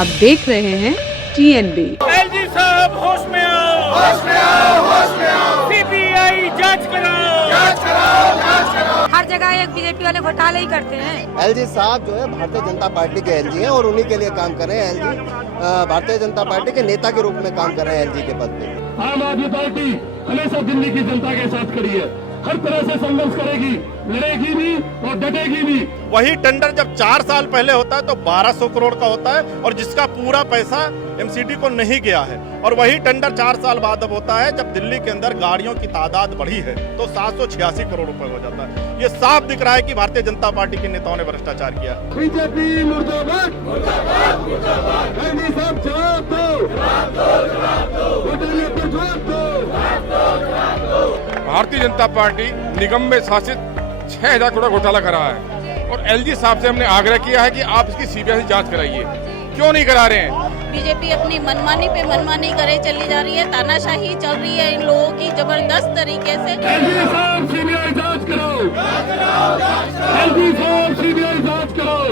आप देख रहे हैं TNB। एलजी साहब होश में आओ, होश में आओ, होश में आओ। सीबीआई जांच कराओ, जांच कराओ, जांच कराओ। हर जगह एक बीजेपी वाले घोटाले ही करते हैं। एलजी साहब जो है भारतीय जनता पार्टी के एलजी हैं और उन्हीं के लिए काम कर रहे हैं। एलजी भारतीय जनता पार्टी के नेता के रूप में काम कर रहे हैं एलजी के पद पे। आम आदमी पार्टी हमेशा दिल्ली की जनता के साथ खड़ी है, हर तरह से संघर्ष करेगी, लड़ेगी भी और डटेगी भी। वही टेंडर जब 4 साल पहले होता है तो 1200 करोड़ का होता है और जिसका पूरा पैसा एमसीडी को नहीं गया है, और वही टेंडर 4 साल बाद अब होता है जब दिल्ली के अंदर गाड़ियों की तादाद बढ़ी है तो 786 करोड़ रुपए हो जाता है। ये साफ दिख रहा है कि भारतीय जनता पार्टी के नेताओं ने भ्रष्टाचार किया। बीजेपी मुर्दाबाद, मुर्दाबाद, मुर्दाबाद। एलजी साहब जवाब दो, घोटाले पर जवाब दो। भारतीय जनता पार्टी निगम में शासित 6000 करोड़ घोटाला करा है और एलजी साहब से हमने आग्रह किया है कि आप इसकी सीबीआई से जांच कराइए। क्यों नहीं करा रहे हैं? बीजेपी अपनी मनमानी पे मनमानी करे चली जा रही है, तानाशाही चल रही है इन लोगों की जबरदस्त तरीके से। एलजी साहब सीबीआई जांच कराओ, एलजी साहब सीबीआई जांच कराओ।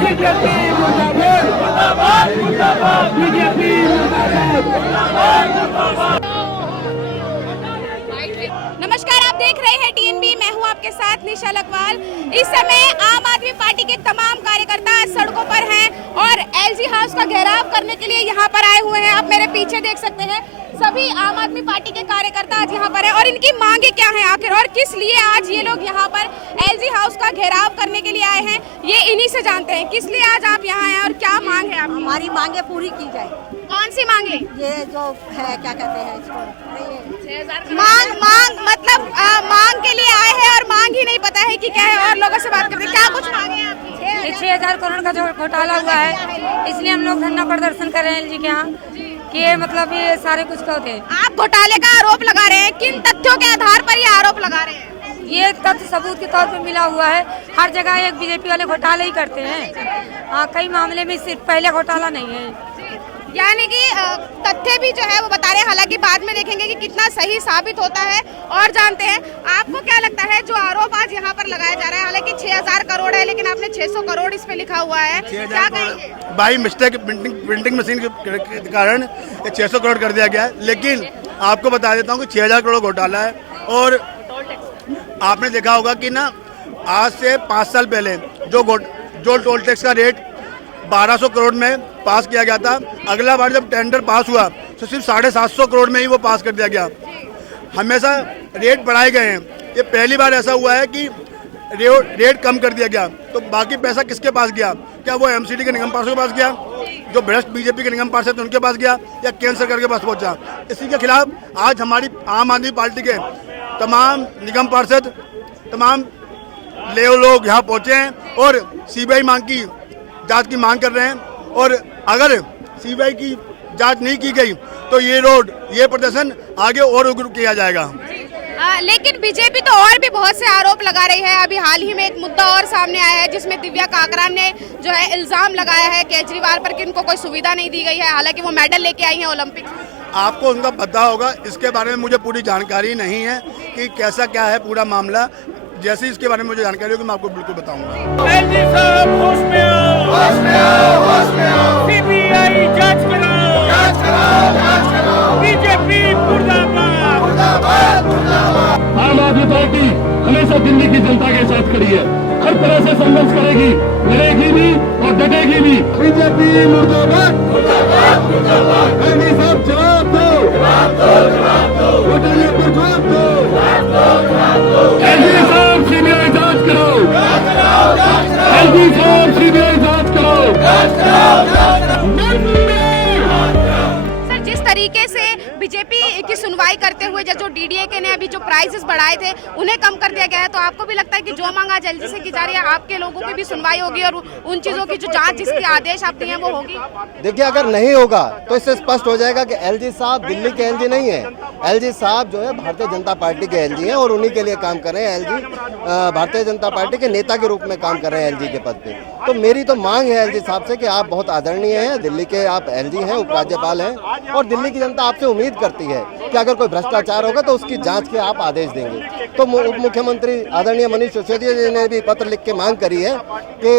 बीजेपी मुर्दाबाद, मुर्दाबाद, मुर्दाबाद। बीजेपी मुर्दाबाद। नमस्कार, आप देख रहे हैं TNB। मैं हूं आपके साथ निशा लकवाल। इस समय आम आदमी पार्टी के तमाम कार्यकर्ता सड़कों पर हैं और एलजी हाउस का घेराव करने के लिए यहां पर आए हुए हैं। आप मेरे पीछे देख सकते हैं, सभी आम आदमी पार्टी के कार्यकर्ता आज यहाँ पर हैं और इनकी मांगे क्या हैं आखिर, और किस लिए आज ये लोग यहाँ पर एलजी हाउस का घेराव करने के लिए आए हैं, ये इन्हीं से जानते हैं। किस लिए आज आप यहाँ आए और क्या मांग है आपकी? हमारी मांगे पूरी की जाए। कौन सी मांगे? ये जो है क्या कहते हैं इसको, मांग मतलब मांग के लिए आए हैं और मांग ही नहीं पता है कि क्या है, और लोगों से बात करते हैं। क्या कुछ मांगे हैं आपकी? 6000 करोड़ का जो घोटाला हुआ है, इसलिए हम लोग धरना प्रदर्शन कर रहे हैं एलजी के यहाँ कि ये मतलब ये सारे कुछ कहते हैं। आप घोटाले का आरोप लगा रहे हैं, किन तथ्यों के आधार पर ये आरोप लगा रहे हैं? ये तथ्य सबूत के तौर पे मिला हुआ है। हर जगह एक बीजेपी वाले घोटाले ही करते हैं। कई मामले में सिर्फ पहले घोटाला नहीं है, यानी कि तथ्य भी जो है वो बता रहे हैं। हालांकि बाद में देखेंगे कि कितना सही साबित होता है। और जानते हैं, आपको क्या लगता है जो आरोप आज यहाँ पर लगाया जा रहा है? हालांकि 6000 करोड़ है लेकिन आपने 600 करोड़ इस पे लिखा हुआ है, क्या कहेंगे? बाई मिस्टेक प्रिंटिंग मशीन के कारण 600 करोड़ कर दिया गया है, लेकिन आपको बता देता हूँ कि 6000 करोड़ घोटाला है। और आपने देखा होगा कि ना, आज से 5 साल पहले जो टोल टैक्स का रेट 1200 करोड़ में पास किया गया था, अगला बार जब टेंडर पास हुआ तो सिर्फ 750 करोड़ में ही वो पास कर दिया गया। हमेशा रेट बढ़ाए गए हैं, ये पहली बार ऐसा हुआ है कि रेट कम कर दिया गया। तो बाकी पैसा किसके पास गया? क्या वो एमसीडी के निगम पार्षद के पास गया, जो भ्रष्ट बीजेपी के निगम पार्षद उनके पास गया, या केंद्र सरकार के पास पहुंचा? इसी के खिलाफ आज हमारी आम आदमी पार्टी के तमाम निगम पार्षद, तमाम लोग यहाँ पहुंचे हैं और सीबीआई जांच की मांग कर रहे हैं। और अगर सीबीआई की जांच नहीं की गई तो ये प्रदर्शन आगे और उग्र किया जाएगा। लेकिन बीजेपी तो और भी बहुत से आरोप लगा रही है। अभी हाल ही में एक मुद्दा और सामने आया है जिसमें दिव्या काकरा ने जो है इल्जाम लगाया है केजरीवाल पर कि इनको कोई सुविधा नहीं दी गई है, हालांकि वो मेडल लेके आई है ओलंपिक। आपको उनका पता होगा, इसके बारे में मुझे पूरी जानकारी नहीं है कि कैसा क्या है पूरा मामला। जैसे इसके बारे में मुझे जानकारी होगी मैं आपको बिल्कुल बताऊंगा। एलजी साहब होश में आओ, होश में आओ, होश में आओ। सीबीआई जांच कराओ, जांच कराओ, जांच कराओ। बीजेपी मुर्दाबाद, मुर्दाबाद, मुर्दाबाद। आम आदमी पार्टी हमेशा दिल्ली की जनता के साथ खड़ी है, हर तरह से संघर्ष करेगी, लड़ेगी भी और डटेगी भी। बीजेपी मुर्दाबाद, मुर्दाबाद, मुर्दाबाद। एलजी साहब जवाब दो, घोटाले पर जवाब दो। एलजी साहब सीबीआई जांच कराओ, एलजी साहब सीबीआई जांच कराओ। सर, जिस तरीके से बीजेपी की सुनवाई करते हुए जो डीडीए ने अभी जो प्राइसेस बढ़ाए थे उन्हें कम कर दिया गया है, तो आपको भी लगता है कि जो मांग आज एलजी से की जा रही है आपके लोगों की भी सुनवाई होगी और उन चीजों की जो जांच जिसके आदेश आप दिए हैं वो होगी? देखिए, अगर नहीं होगा तो इससे स्पष्ट हो जाएगा कि एलजी साहब दिल्ली के एलजी नहीं है। एलजी साहब जो है भारतीय जनता पार्टी के एलजी हैं और उन्हीं के लिए काम कर रहे हैं। एलजी भारतीय जनता पार्टी के नेता के रूप में काम कर रहे हैं एलजी के पद पे। तो मेरी तो मांग है एलजी साहब से कि आप बहुत आदरणीय हैं, दिल्ली के आप एलजी हैं, उपराज्यपाल हैं और दिल्ली की जनता आपसे उम्मीद करती है कि अगर कोई भ्रष्टाचार होगा तो उसकी जांच के आप आदेश देंगे। तो उप मुख्यमंत्री आदरणीय मनीष सिसोदिया जी ने भी पत्र लिख के मांग करी है कि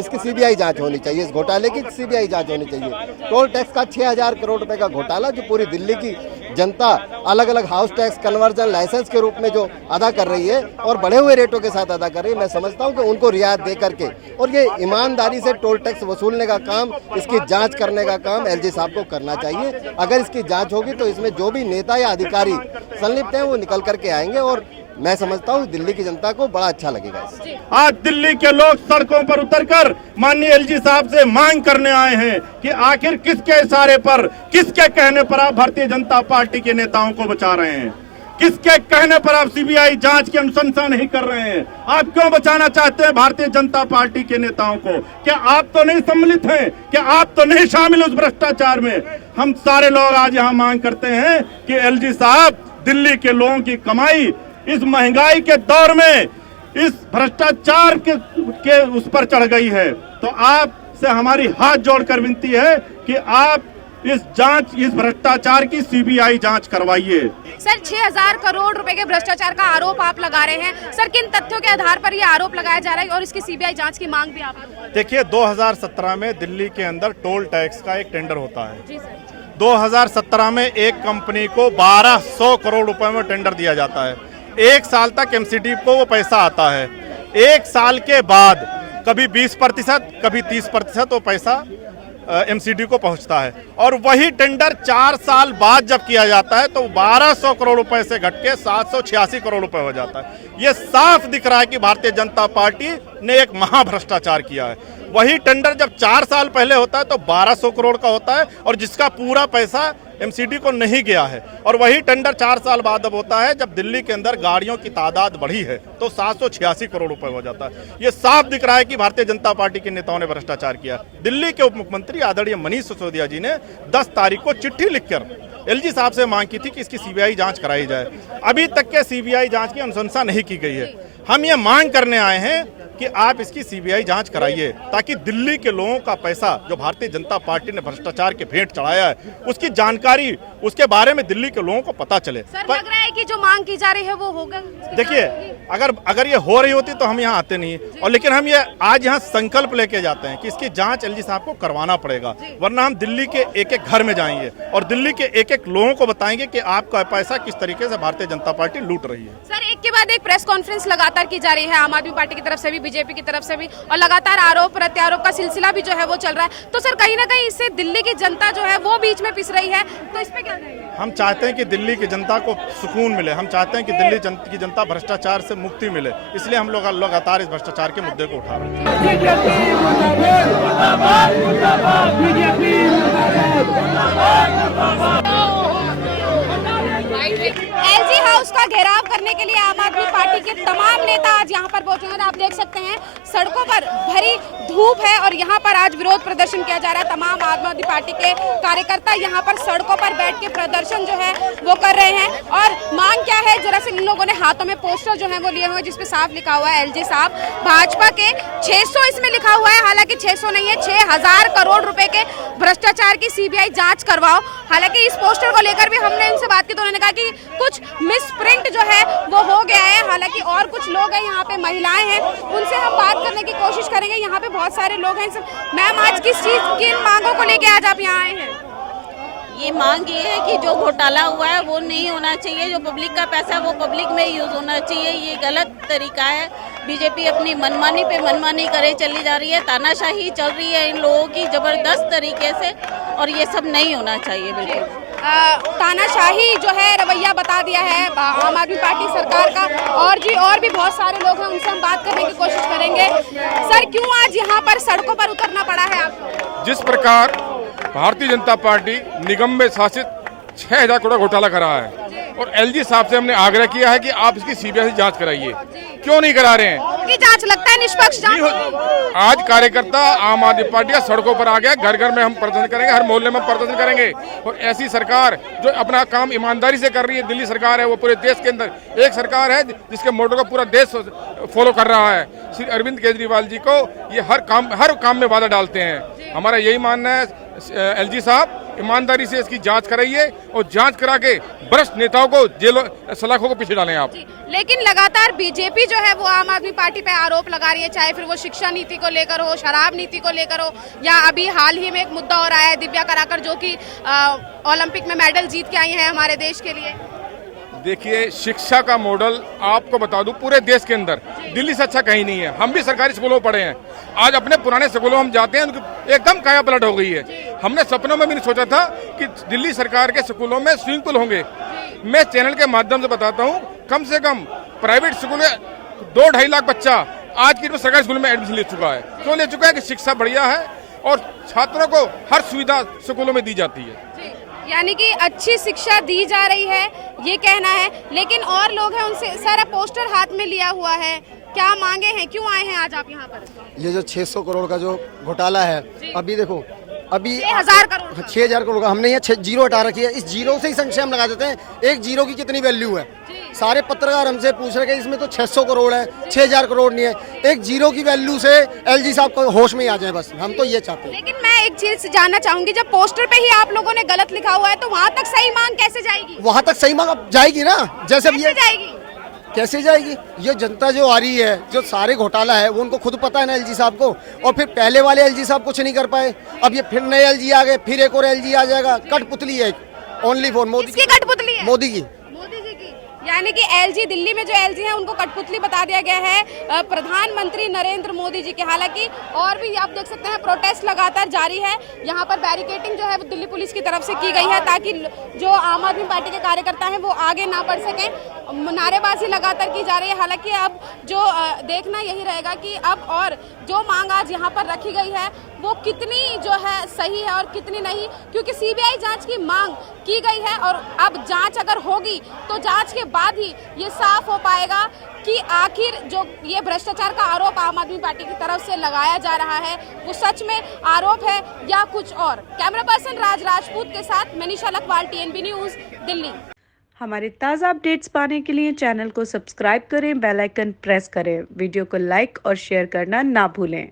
इसकी सीबीआई जांच होनी चाहिए, इस घोटाले की सीबीआई जांच होनी चाहिए। टोल टैक्स का 6000 करोड़ रुपए का घोटाला जो पूरी दिल्ली की जनता अलग अलग हाउस टैक्स कन्वर्जन लाइसेंस के रूप में जो अदा कर रही है और बढ़े हुए रेटों के साथ अदा कर रही है, मैं समझता हूं कि उनको रियायत दे करके और ये ईमानदारी से टोल टैक्स वसूलने का काम, इसकी जांच करने का काम एलजी साहब को करना चाहिए। अगर इसकी जांच होगी तो इसमें जो भी नेता या अधिकारी संलिप्त हैं वो निकल करके आएंगे और मैं समझता हूँ दिल्ली की जनता को बड़ा अच्छा लगेगा इससे। आज दिल्ली के लोग सड़कों पर उतरकर माननीय एलजी साहब से मांग करने आए हैं कि आखिर किसके इशारे पर, किसके कहने पर आप भारतीय जनता पार्टी के नेताओं को बचा रहे हैं, किसके कहने पर आप सीबीआई जांच की अनुशंसा नहीं कर रहे हैं? आप क्यों बचाना चाहते हैं भारतीय जनता पार्टी के नेताओं को? क्या आप तो नहीं सम्मिलित हैं? क्या आप तो नहीं शामिल उस भ्रष्टाचार में? हम सारे लोग आज यहाँ मांग करते हैं कि एलजी साहब, दिल्ली के लोगों की कमाई इस महंगाई के दौर में इस भ्रष्टाचार के उस पर चढ़ गई है, तो आपसे हमारी हाथ जोड़कर विनती है कि आप इस भ्रष्टाचार की सीबीआई जांच करवाइए। सर 6000 करोड़ रुपए के भ्रष्टाचार का आरोप आप लगा रहे हैं, सर किन तथ्यों के आधार पर यह आरोप लगाया जा रहा है और इसकी सीबीआई जांच की मांग भी आप? देखिए, 2017 में दिल्ली के अंदर टोल टैक्स का एक टेंडर होता है। जी सर। 2017 में एक कंपनी को 1200 करोड़ रुपए में टेंडर दिया जाता है। एक साल तक एमसीडी को वो पैसा आता है। एक साल के बाद कभी 20%, कभी 30% वो पैसा एमसीडी को पहुंचता है और वही टेंडर 4 साल बाद जब किया जाता है तो 1200 करोड़ रुपए से घट के 786 करोड़ रुपए हो जाता है। ये साफ दिख रहा है कि भारतीय जनता पार्टी ने एक महाभ्रष्टाचार किया है। वही टेंडर जब 4 साल पहले होता है तो 1200 करोड़ का होता है और जिसका पूरा पैसा एमसीडी को नहीं गया है, और वही टेंडर 4 साल बाद अब होता है जब दिल्ली के अंदर गाड़ियों की तादाद बढ़ी है तो 786 करोड़ रुपए हो जाता है। ये साफ दिख रहा है कि भारतीय जनता पार्टी के नेताओं ने भ्रष्टाचार किया। दिल्ली के उप मुख्यमंत्री आदरणीय मनीष सिसोदिया जी ने 10 तारीख को चिट्ठी लिखकर एलजी साहब से मांग की थी कि इसकी सीबीआई जांच कराई जाए। अभी तक के सीबीआई जांच की अनुशंसा नहीं की गई है। हम ये मांग करने आए हैं कि आप इसकी सीबीआई जांच कराइए ताकि दिल्ली के लोगों का पैसा जो भारतीय जनता पार्टी ने भ्रष्टाचार के भेंट चढ़ाया है उसकी जानकारी, उसके बारे में दिल्ली के लोगों को पता चले। सर लग रहा है कि जो मांग की जा रही है वो होगा। देखिए, अगर ये हो रही होती तो हम यहाँ आते नहीं, और लेकिन हम ये आज यहाँ संकल्प लेके जाते हैं कि इसकी जांच एलजी साहब को करवाना पड़ेगा, वरना हम दिल्ली के एक एक घर में जाएंगे और दिल्ली के एक एक लोगों को बताएंगे कि आपका पैसा किस तरीके से भारतीय जनता पार्टी लूट रही है। सर एक के बाद एक प्रेस कॉन्फ्रेंस लगातार की जा रही है, आम आदमी पार्टी की तरफ से भी, बीजेपी की तरफ से भी, और लगातार आरोप प्रत्यारोप का सिलसिला भी जो है वो चल रहा है। तो सर कहीं ना कहीं इससे दिल्ली की जनता जो है वो बीच में पिस रही है, तो इस पे क्या कहेंगे? हम चाहते हैं कि दिल्ली की जनता को सुकून मिले, हम चाहते हैं कि दिल्ली की जनता भ्रष्टाचार से मुक्ति मिले, इसलिए हम लोग लगातार इस भ्रष्टाचार के मुद्दे को उठा रहे हैं। एलजी हाउस का घेराव करने के लिए आम आदमी पार्टी के तमाम नेता आज यहाँ पर पहुंचे हैं। आप देख सकते हैं सड़कों पर भरी धूप है और यहाँ पर आज विरोध प्रदर्शन किया जा रहा है। तमाम आम आदमी पार्टी के कार्यकर्ता यहाँ पर सड़कों पर बैठ के प्रदर्शन जो है वो कर रहे हैं। और मांग क्या है, जरा से इन लोगों ने हाथों में पोस्टर जो है वो लिए हुए जिसपे साफ लिखा हुआ है एलजी साहब भाजपा के 600 इसमें लिखा हुआ है, हालांकि 600 नहीं है, 6000 करोड़ रुपए के भ्रष्टाचार की सीबीआई जांच करवाओ। हालांकि इस पोस्टर को लेकर भी हमने इनसे बात की तो उन्होंने कहा कि कुछ मिसप्रिंट जो है वो हो गया है। हालांकि और कुछ लोग हैं यहाँ पे, महिलाएं हैं, उनसे हम बात करने की कोशिश करेंगे। यहाँ पे बहुत सारे लोग हैं। मैम आज किस चीज किन मांगों को लेके आज आप यहाँ आए हैं? ये मांग ये है कि जो घोटाला हुआ है वो नहीं होना चाहिए, जो पब्लिक का पैसा है वो पब्लिक में यूज होना चाहिए। ये गलत तरीका है। बीजेपी अपनी मनमानी पे मनमानी करे चली जा रही है, तानाशाही चल रही है इन लोगों की जबरदस्त तरीके से, और ये सब नहीं होना चाहिए बिल्कुल। तानाशाही जो है रवैया बता दिया है आम आदमी पार्टी सरकार का। और भी बहुत सारे लोग हैं, उनसे हम बात करने की कोशिश करेंगे। सर क्यों आज यहाँ पर सड़कों पर उतरना पड़ा है आपको? जिस प्रकार भारतीय जनता पार्टी निगम में शासित 6000 करोड़ घोटाला करा है और एलजी साहब से हमने आग्रह किया है कि आप इसकी सीबीआई जांच कराइए, क्यों नहीं करा रहे हैं? की जांच लगता है निष्पक्ष जांच। आज कार्यकर्ता आम आदमी पार्टी सड़कों पर आ गया, घर घर में हम प्रदर्शन करेंगे, हर मोहल्ले में प्रदर्शन करेंगे। और ऐसी सरकार जो अपना काम ईमानदारी से कर रही है, दिल्ली सरकार है, वो पूरे देश के अंदर एक सरकार है जिसके मोटो को पूरा देश फॉलो कर रहा है। श्री अरविंद केजरीवाल जी को ये हर काम में बाधा डालते हैं। हमारा यही मानना है एलजी साहब ईमानदारी से इसकी जांच कराइए और जांच करा के भ्रष्ट नेताओं को जेलों सलाखों को पीछे डालें आप। लेकिन लगातार बीजेपी जो है वो आम आदमी पार्टी पे आरोप लगा रही है, चाहे फिर वो शिक्षा नीति को लेकर हो, शराब नीति को लेकर हो, या अभी हाल ही में एक मुद्दा और आया है दिव्या कराकर जो कि ओलंपिक में मेडल जीत के आई है हमारे देश के लिए। देखिए, शिक्षा का मॉडल आपको बता दूं पूरे देश के अंदर दिल्ली से अच्छा कहीं नहीं है। हम भी सरकारी स्कूलों में पढ़े हैं, आज अपने पुराने स्कूलों में हम जाते हैं, उनकी एकदम काया पलट हो गई है। हमने सपनों में भी नहीं सोचा था कि दिल्ली सरकार के स्कूलों में स्विमिंग पूल होंगे। मैं चैनल के माध्यम से बताता हूँ, कम से कम प्राइवेट स्कूल में 2-2.5 लाख बच्चा आज की सरकारी स्कूल में एडमिशन ले चुका है। क्यों ले चुका है? कि शिक्षा बढ़िया है और छात्रों को हर सुविधा स्कूलों में दी जाती है। यानी कि अच्छी शिक्षा दी जा रही है, ये कहना है। लेकिन और लोग हैं, उनसे सारा पोस्टर हाथ में लिया हुआ है, क्या मांगे हैं, क्यों आए हैं आज आप यहाँ पर? ये जो 600 करोड़ का जो घोटाला है, अभी देखो, अभी 6,000 करोड़ 6,000 करोड़ का हमने यहाँ जीरो हटा रखी है। इस जीरो से ही संशय हम लगा देते हैं, एक जीरो की कितनी वैल्यू है। सारे पत्रकार हमसे पूछ रहे हैं इसमें तो 600 करोड़ है, 6,000 करोड़ नहीं है। एक जीरो की वैल्यू से एलजी साहब को होश में आ जाए, बस हम तो ये चाहते हैं। लेकिन मैं एक चीज जानना चाहूंगी, जब पोस्टर पे ही आप लोगों ने गलत लिखा हुआ है तो वहाँ तक सही मांग कैसे जाएगी? वहाँ तक सही मांग अब जाएगी ना, जैसे ये जाएगी, कैसे जाएगी? ये जनता जो आ रही है, जो सारे घोटाला है वो उनको खुद पता है ना एलजी साहब को। और फिर पहले वाले एलजी साहब कुछ नहीं कर पाए, अब ये फिर नए एलजी आ गए, फिर एक और एलजी आ जाएगा। कठपुतली है ओनली फॉर मोदी की। कठपुतली है मोदी की। यानी कि एलजी, दिल्ली में जो एलजी है उनको कठपुतली बता दिया गया है प्रधानमंत्री नरेंद्र मोदी जी के। हालांकि और भी आप देख सकते हैं प्रोटेस्ट लगातार जारी है। यहाँ पर बैरिकेडिंग जो है वो दिल्ली पुलिस की तरफ से की गई है ताकि जो आम आदमी पार्टी के कार्यकर्ता हैं वो आगे ना बढ़ सकें। नारेबाजी लगातार की जा रही है। हालांकि अब जो देखना यही रहेगा कि अब और जो मांग आज यहाँ पर रखी गई है वो कितनी जो है सही है और कितनी नहीं, क्योंकि सीबीआई जांच की मांग की गई है और अब जांच अगर होगी तो जांच के बाद ही ये साफ हो पाएगा कि आखिर जो ये भ्रष्टाचार का आरोप आम आदमी पार्टी की तरफ से लगाया जा रहा है वो सच में आरोप है या कुछ और। कैमरा पर्सन राज राजपूत के साथ मनीषा लखवाल, TNB न्यूज़, दिल्ली। हमारे ताज़ा अपडेट्स पाने के लिए चैनल को सब्सक्राइब करें, बेल आइकन प्रेस करें, वीडियो को लाइक और शेयर करना ना भूलें।